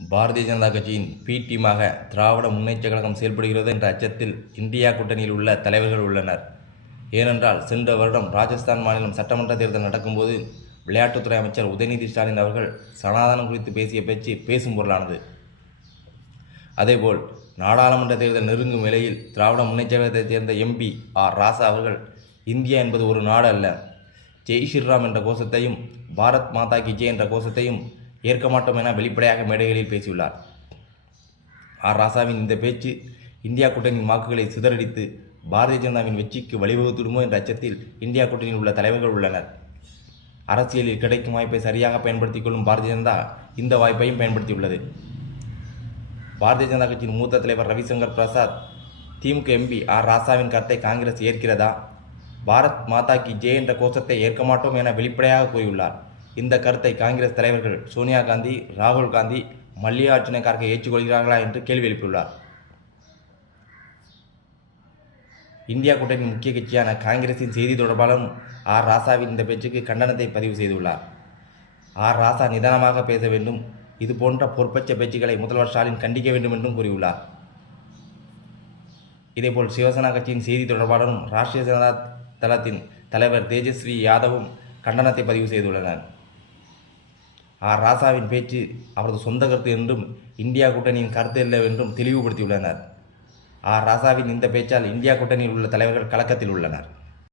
பாரதிய ஜனதா கட்சியின் பி டீமாக திராவிட முன்னேற்றக் கழகம் செயல்படுகிறது என்ற அச்சத்தில் இந்தியா கூட்டணியில் உள்ள தலைவர்கள் உள்ளனர். ஏனென்றால் சென்ற வருடம் ராஜஸ்தான் மாநிலம் சட்டமன்ற தேர்தல் நடக்கும்போது விளையாட்டுத்துறை அமைச்சர் உதயநிதி ஸ்டாலின் அவர்கள் சனாதனம் குறித்து பேசிய பேச்சு பேசும் பொருளானது. அதேபோல் நாடாளுமன்ற தேர்தல் நெருங்கும் வேளையில் திராவிட முன்னேற்றக் கழகத்தைச் சேர்ந்த எம்பி ஆர் ராசா அவர்கள் இந்தியா என்பது ஒரு நாடு அல்ல, ஜெய் ஸ்ரீராம் என்ற கோஷத்தையும் பாரத் மாதா கி ஜெய் என்ற கோஷத்தையும் ஏற்க மாட்டோம் என வெளிப்படையாக மேடைகளில் பேசியுள்ளார். ஆர் ராசாவின் இந்த பேச்சு இந்தியா கூட்டணியின் வாக்குகளை சிதறடித்து பாரதிய ஜனதாவின் வெற்றிக்கு வழிவகுத்துடுமோ என்ற அச்சத்தில் இந்தியா கூட்டணியில் உள்ள தலைவர்கள் உள்ளனர். அரசியலில் கிடைக்கும் வாய்ப்பை சரியாக பயன்படுத்திக் கொள்ளும் பாரதிய ஜனதா இந்த வாய்ப்பையும் பயன்படுத்தியுள்ளது. பாரதிய ஜனதா கட்சியின் மூத்த தலைவர் ரவிசங்கர் பிரசாத் திமுக எம்பி ஆர் ராசாவின் கருத்தை காங்கிரஸ் ஏற்கிறதா, பாரத் மாதா கி ஜெய் என்ற கோஷத்தை ஏற்க மாட்டோம் என வெளிப்படையாக கூறியுள்ளார். இந்த கருத்தை காங்கிரஸ் தலைவர்கள் சோனியா காந்தி, ராகுல் காந்தி, மல்லிகார்ஜுன கார்கே ஏற்றுக்கொள்கிறார்களா என்று கேள்வி எழுப்பியுள்ளார். இந்தியா கூட்டணியின் முக்கிய கட்சியான காங்கிரசின் செய்தி தொடர்பாளரும் ஆர் ராசாவின் இந்த பேச்சுக்கு கண்டனத்தை பதிவு செய்துள்ளார். ஆர் ராசா நிதானமாக பேச வேண்டும், இது போன்ற பொறுப்பற்ற பேச்சுக்களை முதல்வர் ஸ்டாலின் கண்டிக்க வேண்டும் என்றும் கூறியுள்ளார். இதேபோல் சிவசேனா கட்சியின் செய்தி தொடர்பாளரும் ராஷ்டிரிய ஜனதா தளத்தின் தலைவர் தேஜஸ்வி யாதவும் கண்டனத்தை பதிவு செய்துள்ளனர். ஆர் ராசாவின் பேச்சு அவரது சொந்த கருத்து என்றும் இந்தியா கூட்டணியின் கருத்து இல்லை என்றும் தெளிவுபடுத்தியுள்ளனர். ஆர் ராசாவின் இந்த பேச்சால் இந்தியா கூட்டணியில் உள்ள தலைவர்கள் கலக்கத்தில் உள்ளனர்.